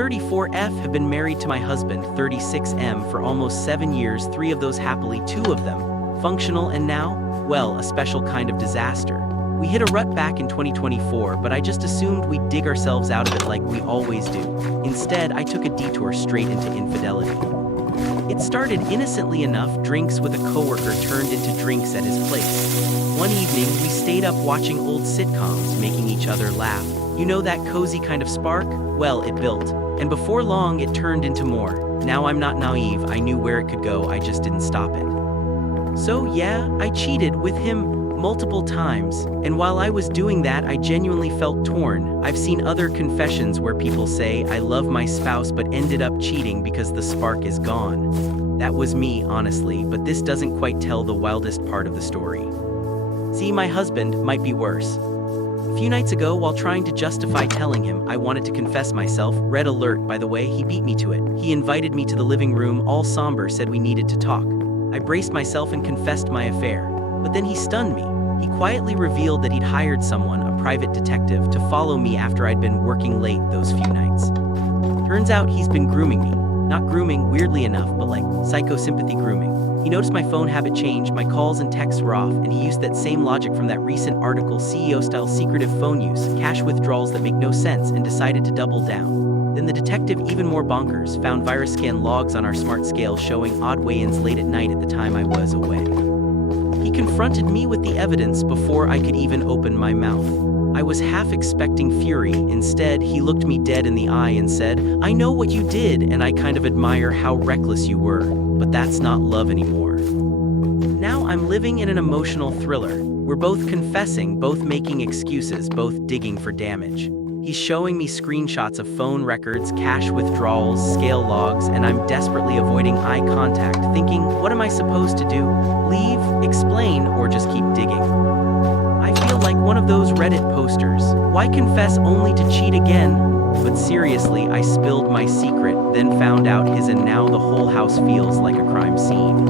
34F, have been married to my husband, 36M, for almost 7 years, 3 of those happily, 2 of them functional, and now, well, a special kind of disaster. We hit a rut back in 2024, but I just assumed we'd dig ourselves out of it like we always do. Instead, I took a detour straight into infidelity. It started innocently enough. Drinks with a coworker turned into drinks at his place. One evening, we stayed up watching old sitcoms, making each other laugh. You know, that cozy kind of spark? Well, it built. And before long, it turned into more. Now I'm not naive. I knew where it could go. I just didn't stop it. So yeah, I cheated with him multiple times. And while I was doing that, I genuinely felt torn. I've seen other confessions where people say, I love my spouse but ended up cheating because the spark is gone. That was me, honestly, but this doesn't quite tell the wildest part of the story. See, my husband might be worse. A few nights ago, while trying to justify telling him I wanted to confess myself, red alert, by the way, he beat me to it. He invited me to the living room, all somber, said we needed to talk. I braced myself and confessed my affair. But then he stunned me. He quietly revealed that he'd hired someone, a private detective, to follow me after I'd been working late those few nights. Turns out he's been grooming me. Not grooming, weirdly enough, but like psychosympathy grooming. He noticed my phone habit changed, my calls and texts were off, and he used that same logic from that recent article, CEO-style secretive phone use, cash withdrawals that make no sense, and decided to double down. Then the detective, even more bonkers, found virus scan logs on our smart scale showing odd weigh-ins late at night at the time I was away. He confronted me with the evidence before I could even open my mouth. I was half expecting fury. Instead, he looked me dead in the eye and said, I know what you did, and I kind of admire how reckless you were, but that's not love anymore. Now I'm living in an emotional thriller. We're both confessing, both making excuses, both digging for damage. He's showing me screenshots of phone records, cash withdrawals, scale logs, and I'm desperately avoiding eye contact, thinking, what am I supposed to do? Leave, explain, or just keep digging? I feel like one of those Reddit posters. Why confess only to cheat again? But seriously, I spilled my secret, then found out his, and now the whole house feels like a crime scene.